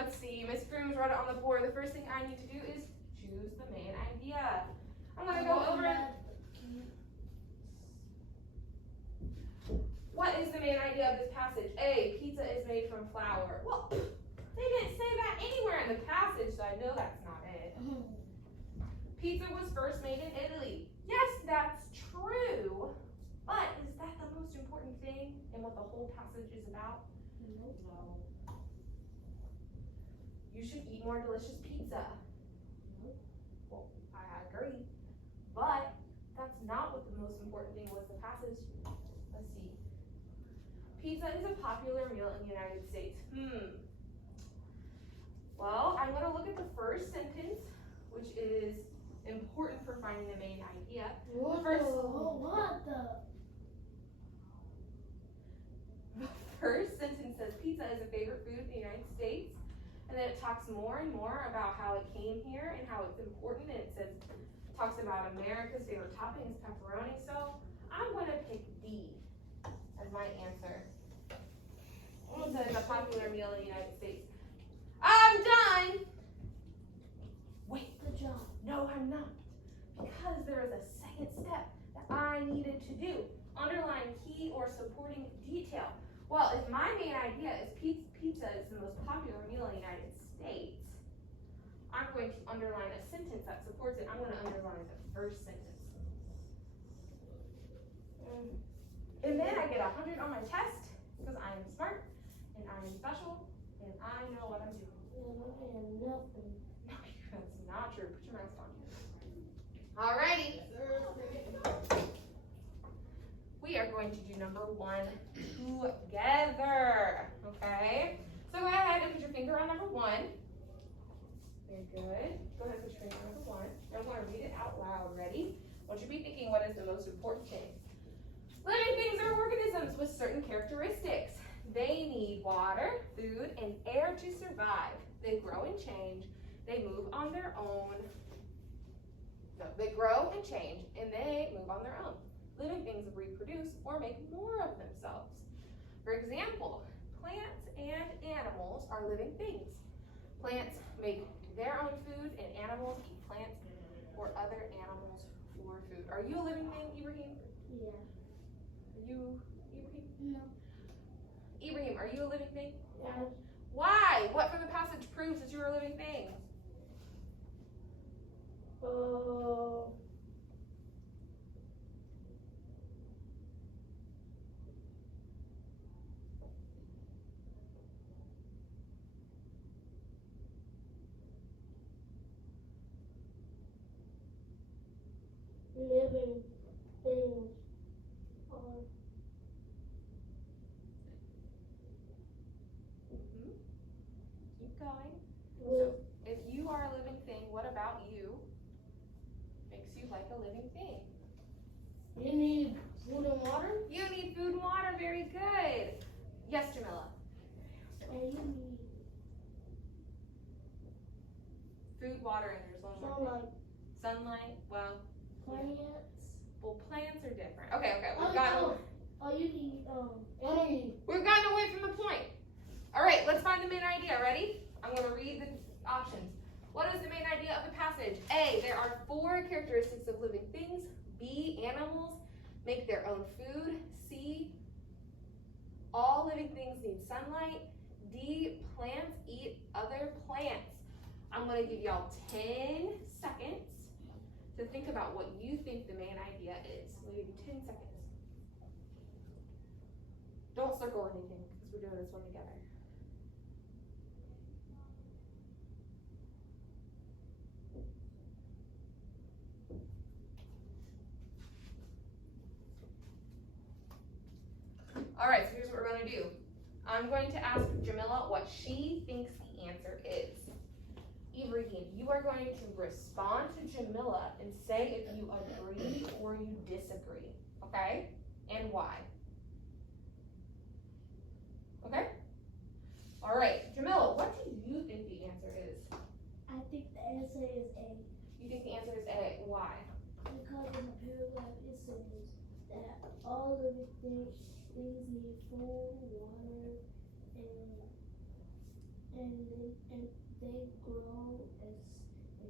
Let's see. Miss Brooms wrote it on the board. The first thing I need to do is choose the main idea. I'm going to go over. What is the main idea of this passage? A, pizza is made from flour. Well, they didn't say that anywhere in the passage, so I know that's not it. Pizza was first made in Italy. Yes, that's true. But is that the most important thing in what the whole passage is about? No. You should eat more delicious pizza. Well, I agree. But that's not what the most important thing was in the passage. Let's see. Pizza is a popular meal in the United States. Well, I'm going to look at the first sentence, which is important for finding the main idea. What The first sentence says pizza is a favorite food in the United States. And then it talks more and more about how it came here and how it's important. And it says, talks about America's favorite topping is pepperoni. So I'm going to pick D as my answer. Pizza is a popular meal in the United States. I'm done. Wait. Good job. No, I'm not. Because there is a second step that I needed to do. Underline key or supporting detail. Well, if my main idea is pizza is the most popular meal in the United States, I'm going to underline a sentence that supports it. I'm going to underline the first sentence. And then I get 100 on my test because I am smart and I am special and I know what I'm doing. Nothing. No, that's not true. Put your mask on. Alrighty. We are going to do number 1 together. Okay? So go ahead and put your finger on number 1. Very good. Go ahead and put your finger on number 1. I'm going to read it out loud. Ready? I want you to be thinking, what is the most important thing? Living things are organisms with certain characteristics. They need water, food, and air to survive. They grow and change. They move on their own. No, they grow and change, and they move on their own. Living things reproduce or make more of themselves. For example, plants and animals are living things. Plants make their own food, and animals eat plants or other animals for food. Are you a living thing, Ibrahim? Yeah. Are you, Ibrahim? No. Ibrahim, are you a living thing? Yeah. Why? What from the passage proves that you're a living thing? Living things are Keep going. with If you are a living thing, what about you makes you like a living thing? you need food and water, You need food and water. Very good. Yes, Jamila. and you need Food, water, and there's one more thing. sunlight, Sunlight. Well, plants. plants are different. Okay. We've gotten You need energy. we've gotten away from the point. All right. Let's find the main idea. Ready? I'm going to read the options. What is the main idea of the passage? A, there are 4 characteristics of living things. B, animals make their own food. C, all living things need sunlight. D, plants eat other plants. I'm going to give y'all 10 seconds to think about what you think the main idea is. I'm going to give you 10 seconds. Don't circle anything because we're doing this one together. All right, so here's what we're going to do. I'm going to ask Jamila what she thinks the answer is. Ibrahim, you are going to respond to Jamila and say if you agree or you disagree, okay? And why. Okay? All right, Jamila, what do you think the answer is? I think the answer is A. You think the answer is A. Why? Because in the paragraph it says that all living things need food, water, and they grow and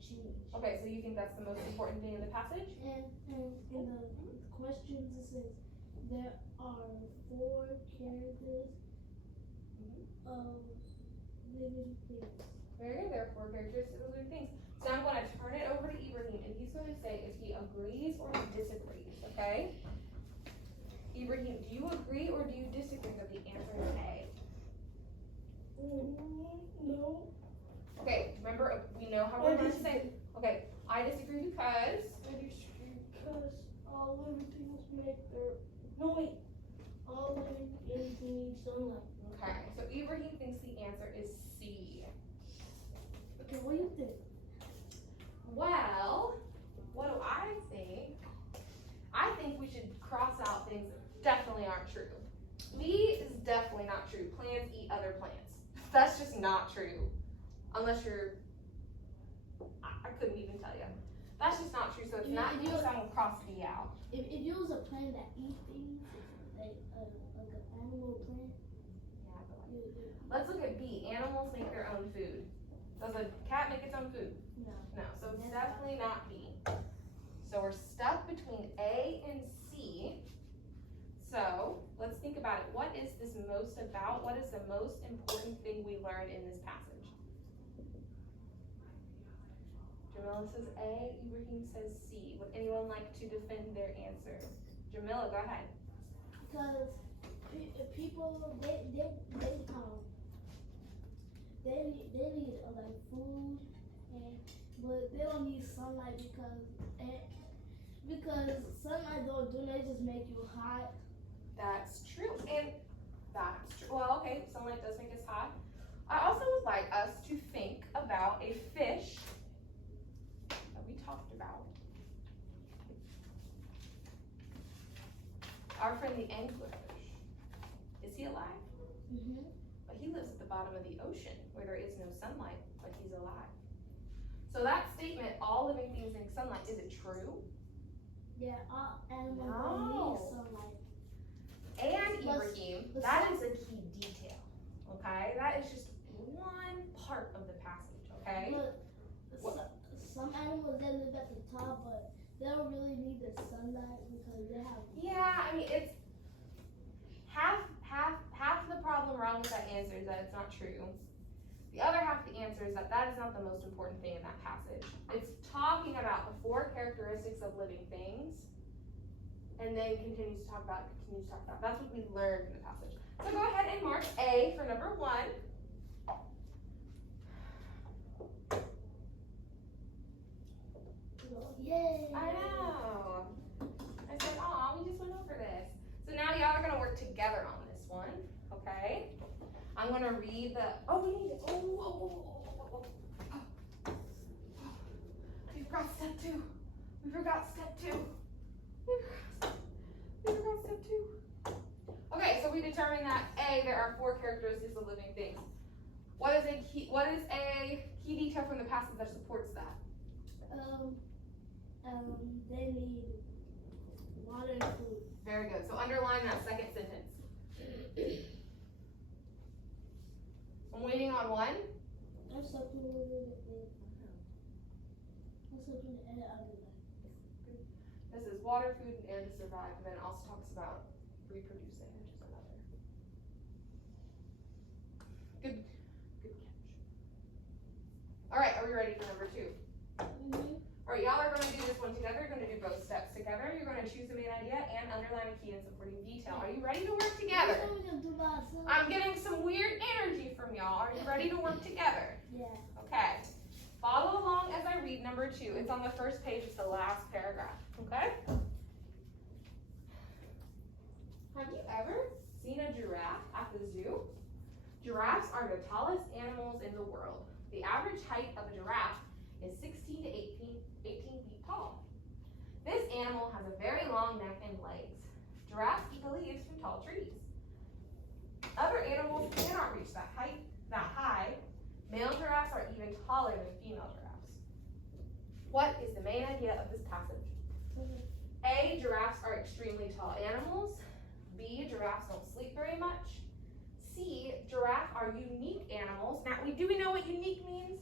change. Okay, so you think that's the most important thing in the passage? And in the questions it says there are 4 characters of living things. Very good, there are 4 characteristics of living things. So I'm going to turn it over to Ibrahim, and he's going to say if he agrees or disagrees, okay? Ibrahim, do you agree or do you disagree that the answer is A? No. Okay, remember, we know how we're going to say, okay, I disagree because, Because all living things make their all living things need sunlight. okay, so Ibrahim thinks the answer is C. Okay, what do you think? Well, what do I think? I think we should cross out things that definitely aren't true. B is definitely not true. Plants eat other plants. That's just not true. Unless you're, I couldn't even tell you. That's just not true, so it's not true, so I'm gonna cross B out. If you was a plant that eat things, like an animal plant, Yeah, but let's look at B. Animals make their own food. Does a cat make its own food? no. No, so it's definitely not B. So we're stuck between A and C. So let's think about it. What is this most about? What is the most important thing we learn in this passage? Jamila says A, Ibrahim says C. Would anyone like to defend their answer? Jamila, go ahead. Because people they need like food, but they don't need sunlight because sunlight don't do that, just make you hot. That's true. And that's true. Well, okay, sunlight does make us hot. I also would like us to think about a fish that we talked about. Our friend the anglerfish. Is he alive? Mm-hmm. But he lives at the bottom of the ocean where there is no sunlight, but he's alive. So that statement, all living things need sunlight, is it true? Yeah, all animals No. don't need sunlight. And But- Ibrahim, but that some- is a key detail. Okay? That is just one part of the passage, okay? But What? some animals they live at the top, but they don't really need the sunlight because they have. Yeah, I mean it's half the problem wrong with that answer is that it's not true. The other half of the answer is that that is not the most important thing in that passage. It's talking about the 4 characteristics of living things, and then continues to talk about. That's what we learned in the passage. So go ahead and mark A for number 1. Yay! I know. I said, aw, we just went over this. So now y'all are gonna work together on this one, okay? I'm gonna read the, we forgot step 2. We forgot step 2. Okay, so we determined that A, there are 4 characteristics of living things. What is a key detail from the passage that supports that? They need water and food. Very good. So underline that second sentence. I'm waiting on 1. That's something we do. That's something to add under that. This is water, food, and air to survive. And then it also talks about reproducing, which is another. Good catch. All right, are we ready for number 2? Mm-hmm. All right, y'all are going to do this one together. You're going to do both steps together. You're going to choose the main idea and underline a key and supporting detail. Are you ready to work together? I'm getting some weird energy from y'all. Are you ready to work together? Yeah. Okay. Follow along as I read number 2. It's on the first page. It's the last paragraph. Okay? Have you ever seen a giraffe at the zoo? Giraffes are the tallest animals in the world. The average height of a giraffe is 16 to 18 feet tall. This animal has a very long neck and legs. Giraffes eat the leaves from tall trees. Other animals cannot reach that high. Male giraffes are even taller than female giraffes. What is the main idea of this passage? A, giraffes are extremely tall animals. B, giraffes don't sleep very much. C, giraffes are unique animals Now, do we know what unique means?